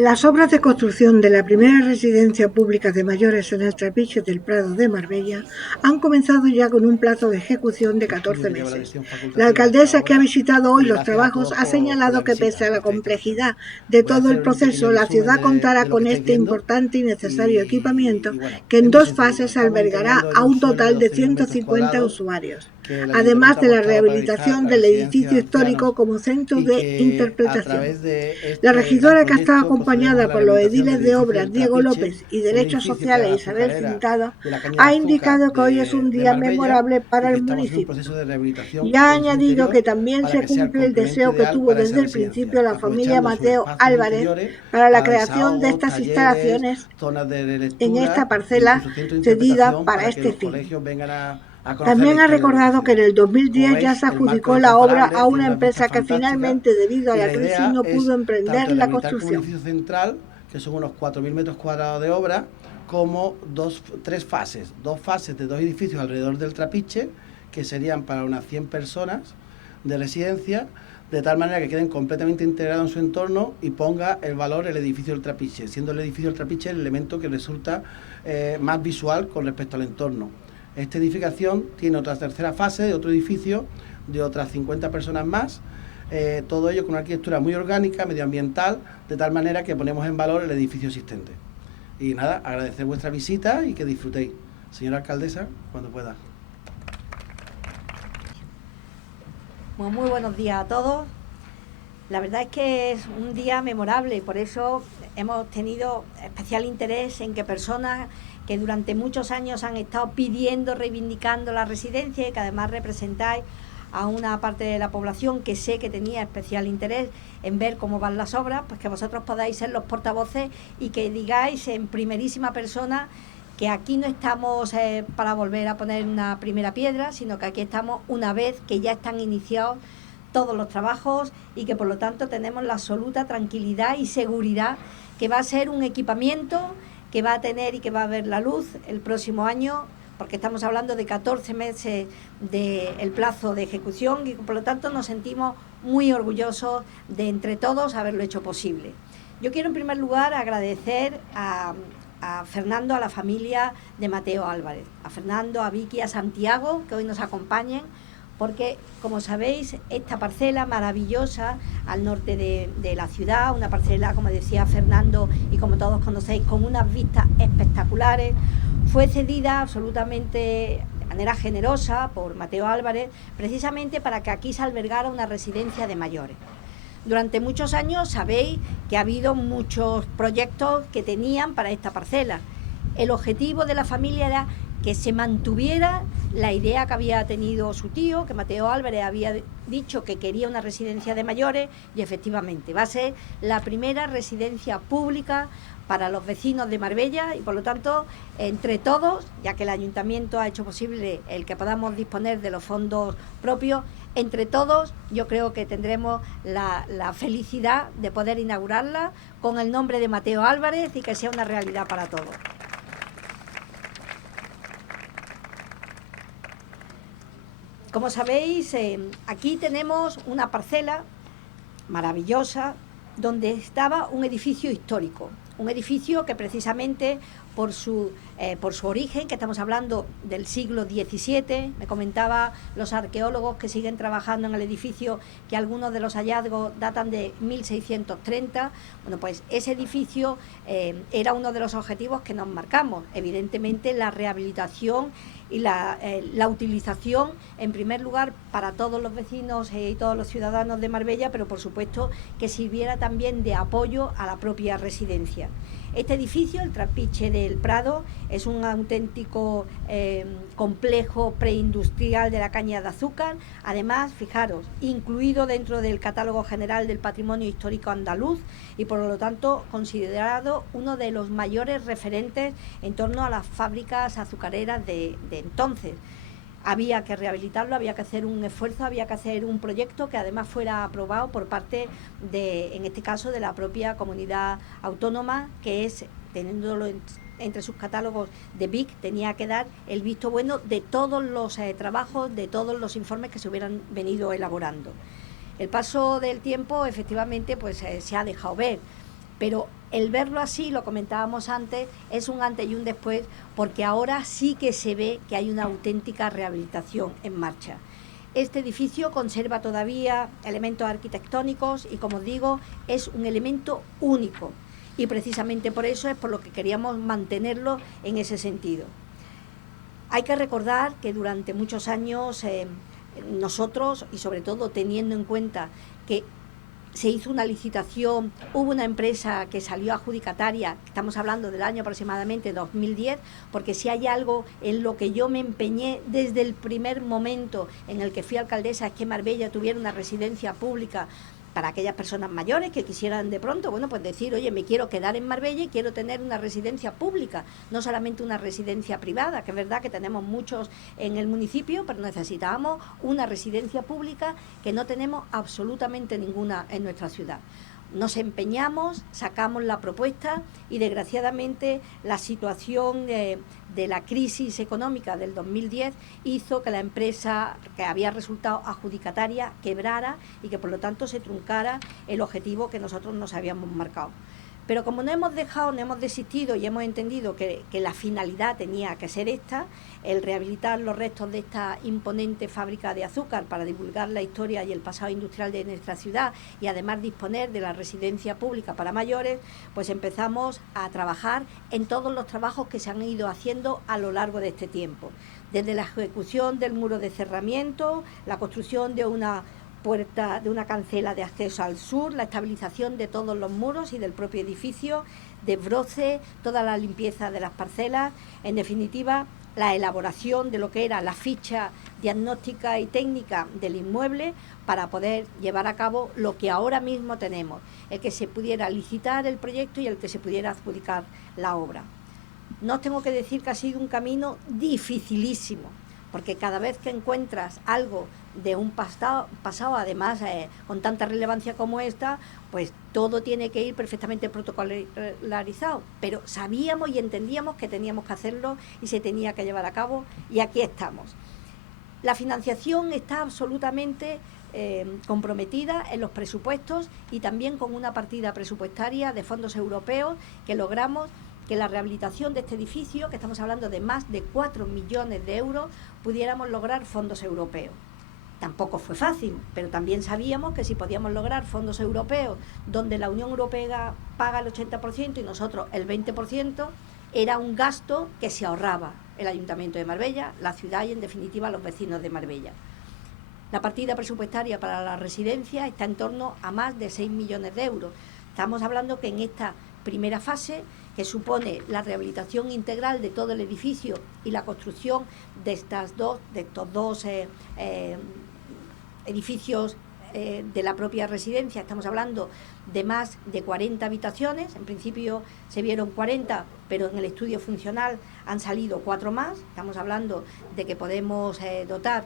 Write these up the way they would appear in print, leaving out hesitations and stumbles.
Las obras de construcción de la primera residencia pública de mayores en el Trapiche del Prado de Marbella han comenzado ya con un plazo de ejecución de 14 meses. La alcaldesa, que ha visitado hoy los trabajos, ha señalado que pese a la complejidad de todo el proceso, la ciudad contará con este importante y necesario equipamiento, que en 2 fases albergará a un total de 150 usuarios, además de la rehabilitación del edificio histórico como centro de interpretación. La regidora, que ha estado acompañada por los ediles de Obras Diego López y Derechos Sociales Isabel Cintado, ha indicado que hoy es un día memorable para el municipio y ha añadido que también se cumple el deseo que tuvo desde el principio la familia Mateo Álvarez para la creación de estas instalaciones en esta parcela cedida para este fin. También ha recordado que en el 2010 ya se adjudicó la obra a una empresa que finalmente, debido a la crisis, no pudo emprender la construcción. El edificio central, que son unos 4.000 metros cuadrados de obra, como dos fases de 2 edificios alrededor del Trapiche, que serían para unas 100 personas de residencia, de tal manera que queden completamente integrados en su entorno y ponga el valor el edificio del Trapiche, siendo el edificio del Trapiche el elemento que resulta más visual con respecto al entorno. Esta edificación tiene otra tercera fase de otro edificio de otras 50 personas más, todo ello con una arquitectura muy orgánica, medioambiental, de tal manera que ponemos en valor el edificio existente. Y nada, agradecer vuestra visita y que disfrutéis. Señora alcaldesa, cuando pueda. Bueno, muy buenos días a todos. La verdad es que es un día memorable y por eso hemos tenido especial interés en que personas que durante muchos años han estado pidiendo, reivindicando la residencia y que además representáis a una parte de la población que sé que tenía especial interés en ver cómo van las obras, pues que vosotros podáis ser los portavoces y que digáis en primerísima persona que aquí no estamos para volver a poner una primera piedra, sino que aquí estamos una vez que ya están iniciados todos los trabajos y que por lo tanto tenemos la absoluta tranquilidad y seguridad que va a ser un equipamiento que va a tener y que va a ver la luz el próximo año, porque estamos hablando de 14 meses del plazo de ejecución y por lo tanto nos sentimos muy orgullosos de entre todos haberlo hecho posible. Yo quiero en primer lugar agradecer a Fernando, a la familia de Mateo Álvarez, a Fernando, a Vicky, a Santiago, que hoy nos acompañen, porque, como sabéis, esta parcela maravillosa al norte de la ciudad, una parcela, como decía Fernando, y como todos conocéis, con unas vistas espectaculares, fue cedida absolutamente de manera generosa por Mateo Álvarez, precisamente para que aquí se albergara una residencia de mayores. Durante muchos años sabéis que ha habido muchos proyectos que tenían para esta parcela. El objetivo de la familia era que se mantuviera la idea que había tenido su tío, que Mateo Álvarez había dicho que quería una residencia de mayores, y efectivamente va a ser la primera residencia pública para los vecinos de Marbella y por lo tanto entre todos, ya que el ayuntamiento ha hecho posible el que podamos disponer de los fondos propios, entre todos yo creo que tendremos la felicidad de poder inaugurarla con el nombre de Mateo Álvarez y que sea una realidad para todos. Como sabéis, aquí tenemos una parcela maravillosa donde estaba un edificio histórico, un edificio que precisamente por su origen, que estamos hablando del siglo XVII, me comentaba los arqueólogos que siguen trabajando en el edificio que algunos de los hallazgos datan de 1630, bueno, pues ese edificio era uno de los objetivos que nos marcamos, evidentemente la rehabilitación y la utilización, en primer lugar, para todos los vecinos y todos los ciudadanos de Marbella, pero por supuesto que sirviera también de apoyo a la propia residencia. Este edificio, el Trapiche del Prado, es un auténtico complejo preindustrial de la caña de azúcar. Además, fijaros, incluido dentro del Catálogo General del Patrimonio Histórico Andaluz y por lo tanto considerado uno de los mayores referentes en torno a las fábricas azucareras de entonces. Había que rehabilitarlo, había que hacer un esfuerzo, había que hacer un proyecto que además fuera aprobado por parte de, en este caso, de la propia comunidad autónoma, que es, teniéndolo entre sus catálogos de BIC, tenía que dar el visto bueno de todos los trabajos, de todos los informes que se hubieran venido elaborando. El paso del tiempo, efectivamente, pues se ha dejado ver, pero el verlo así, lo comentábamos antes, es un antes y un después, porque ahora sí que se ve que hay una auténtica rehabilitación en marcha. Este edificio conserva todavía elementos arquitectónicos y, como digo, es un elemento único, y precisamente por eso es por lo que queríamos mantenerlo en ese sentido. Hay que recordar que durante muchos años nosotros, y sobre todo teniendo en cuenta que se hizo una licitación, hubo una empresa que salió adjudicataria, estamos hablando del año aproximadamente 2010, porque si hay algo en lo que yo me empeñé desde el primer momento en el que fui alcaldesa, es que Marbella tuviera una residencia pública para aquellas personas mayores que quisieran de pronto, bueno, pues decir, oye, me quiero quedar en Marbella y quiero tener una residencia pública, no solamente una residencia privada, que es verdad que tenemos muchos en el municipio, pero necesitábamos una residencia pública que no tenemos absolutamente ninguna en nuestra ciudad. Nos empeñamos, sacamos la propuesta y desgraciadamente la situación de la crisis económica del 2010 hizo que la empresa que había resultado adjudicataria quebrara y que por lo tanto se truncara el objetivo que nosotros nos habíamos marcado. Pero como no hemos dejado, no hemos desistido y hemos entendido que la finalidad tenía que ser esta, el rehabilitar los restos de esta imponente fábrica de azúcar para divulgar la historia y el pasado industrial de nuestra ciudad y además disponer de la residencia pública para mayores, pues empezamos a trabajar en todos los trabajos que se han ido haciendo a lo largo de este tiempo. Desde la ejecución del muro de cerramiento, la construcción de una puerta, de una cancela de acceso al sur, la estabilización de todos los muros y del propio edificio, desbroce, toda la limpieza de las parcelas, en definitiva, la elaboración de lo que era la ficha diagnóstica y técnica del inmueble para poder llevar a cabo lo que ahora mismo tenemos, el que se pudiera licitar el proyecto y el que se pudiera adjudicar la obra. No os tengo que decir que ha sido un camino dificilísimo, porque cada vez que encuentras algo de un pasado además con tanta relevancia como esta, pues todo tiene que ir perfectamente protocolarizado, pero sabíamos y entendíamos que teníamos que hacerlo y se tenía que llevar a cabo, y aquí estamos. La financiación está absolutamente comprometida en los presupuestos y también con una partida presupuestaria de fondos europeos que logramos que la rehabilitación de este edificio, que estamos hablando de más de 4 millones de euros, pudiéramos lograr fondos europeos. Tampoco fue fácil, pero también sabíamos que si podíamos lograr fondos europeos donde la Unión Europea paga el 80% y nosotros el 20%, era un gasto que se ahorraba el Ayuntamiento de Marbella, la ciudad y en definitiva los vecinos de Marbella. La partida presupuestaria para la residencia está en torno a más de 6 millones de euros. Estamos hablando que en esta primera fase, que supone la rehabilitación integral de todo el edificio y la construcción de estos dos edificios de la propia residencia, estamos hablando de más de 40 habitaciones, en principio se vieron 40, pero en el estudio funcional han salido 4 más, estamos hablando de que podemos dotar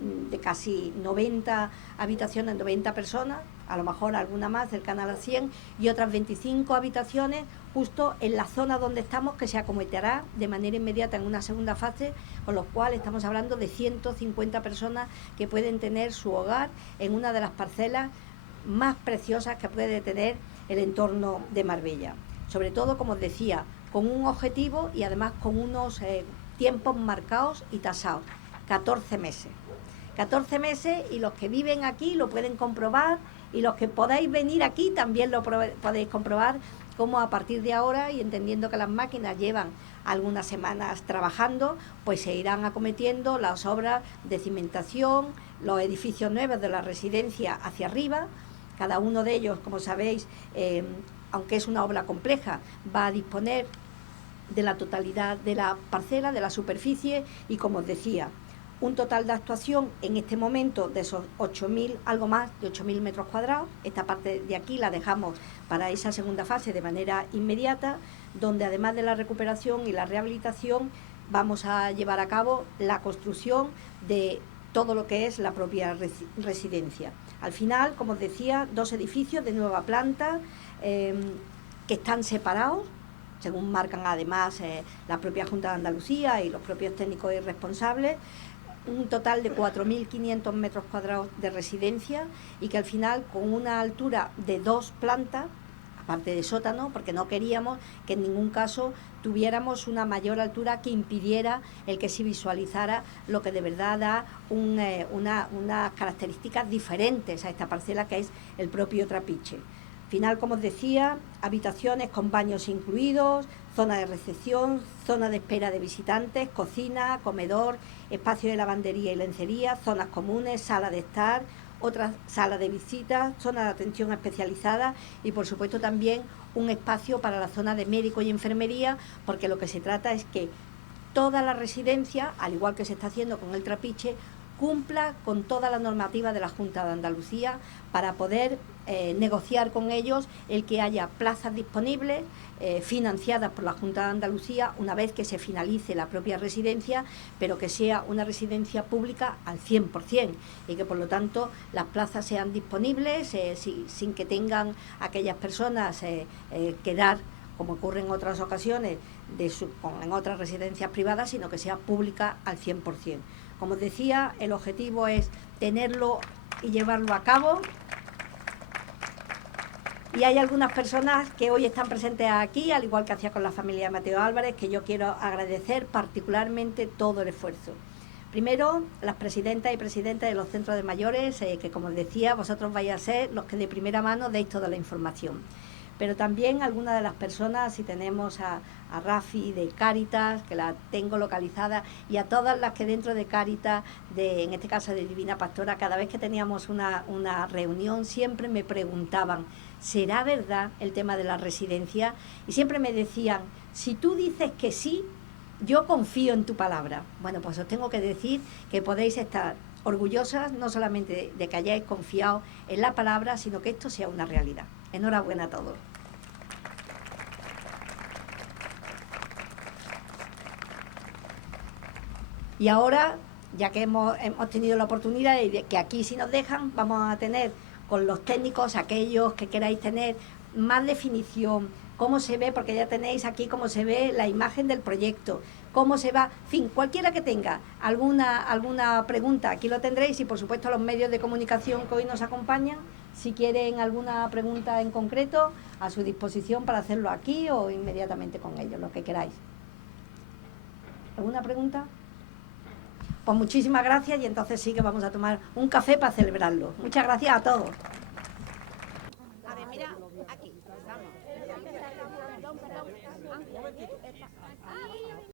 de casi 90 habitaciones, 90 personas, a lo mejor alguna más cercana a las 100, y otras 25 habitaciones justo en la zona donde estamos, que se acometerá de manera inmediata en una segunda fase, con lo cual estamos hablando de 150 personas que pueden tener su hogar en una de las parcelas más preciosas que puede tener el entorno de Marbella. Sobre todo, como os decía, con un objetivo y además con unos tiempos marcados y tasados, 14 meses. 14 meses, y los que viven aquí lo pueden comprobar, y los que podáis venir aquí también lo podéis comprobar, como a partir de ahora, y entendiendo que las máquinas llevan algunas semanas trabajando, pues se irán acometiendo las obras de cimentación, los edificios nuevos de la residencia hacia arriba. Cada uno de ellos, como sabéis, aunque es una obra compleja, va a disponer de la totalidad de la parcela, de la superficie, y como os decía, un total de actuación en este momento de esos 8.000, algo más de 8.000 metros cuadrados. Esta parte de aquí la dejamos para esa segunda fase de manera inmediata, donde además de la recuperación y la rehabilitación vamos a llevar a cabo la construcción de todo lo que es la propia residencia. Al final, como os decía, 2 edificios de nueva planta que están separados, según marcan además la propia Junta de Andalucía y los propios técnicos y responsables, un total de 4.500 metros cuadrados de residencia, y que al final, con una altura de 2 plantas, parte de sótano, porque no queríamos que en ningún caso tuviéramos una mayor altura que impidiera el que se visualizara lo que de verdad da unas características diferentes a esta parcela, que es el propio trapiche. Final, como os decía, habitaciones con baños incluidos, zona de recepción, zona de espera de visitantes, cocina, comedor, espacio de lavandería y lencería, zonas comunes, sala de estar, otra sala de visitas, zona de atención especializada y por supuesto también un espacio para la zona de médico y enfermería, porque lo que se trata es que toda la residencia, al igual que se está haciendo con el trapiche, cumpla con toda la normativa de la Junta de Andalucía para poder negociar con ellos el que haya plazas disponibles financiadas por la Junta de Andalucía una vez que se finalice la propia residencia, pero que sea una residencia pública al 100% y que por lo tanto las plazas sean disponibles sin que tengan aquellas personas que dar, como ocurre en otras ocasiones, en otras residencias privadas, sino que sea pública al 100%. Como os decía, el objetivo es tenerlo y llevarlo a cabo. Y hay algunas personas que hoy están presentes aquí, al igual que hacía con la familia de Mateo Álvarez, que yo quiero agradecer particularmente todo el esfuerzo. Primero, las presidentas y presidentes de los centros de mayores, que como os decía, vosotros vais a ser los que de primera mano deis toda la información. Pero también algunas de las personas, si tenemos a Rafi de Cáritas, que la tengo localizada, y a todas las que dentro de Cáritas, en este caso de Divina Pastora, cada vez que teníamos una reunión siempre me preguntaban, ¿será verdad el tema de la residencia? Y siempre me decían, si tú dices que sí, yo confío en tu palabra. Bueno, pues os tengo que decir que podéis estar orgullosas no solamente de que hayáis confiado en la palabra, sino que esto sea una realidad. Enhorabuena a todos. Y ahora, ya que hemos tenido la oportunidad de que aquí si nos dejan, vamos a tener con los técnicos, aquellos que queráis tener más definición, cómo se ve, porque ya tenéis aquí cómo se ve la imagen del proyecto, cómo se va, en fin, cualquiera que tenga alguna pregunta, aquí lo tendréis y por supuesto los medios de comunicación que hoy nos acompañan, si quieren alguna pregunta en concreto, a su disposición para hacerlo aquí o inmediatamente con ellos, lo que queráis. ¿Alguna pregunta? Pues muchísimas gracias y entonces sí que vamos a tomar un café para celebrarlo. Muchas gracias a todos.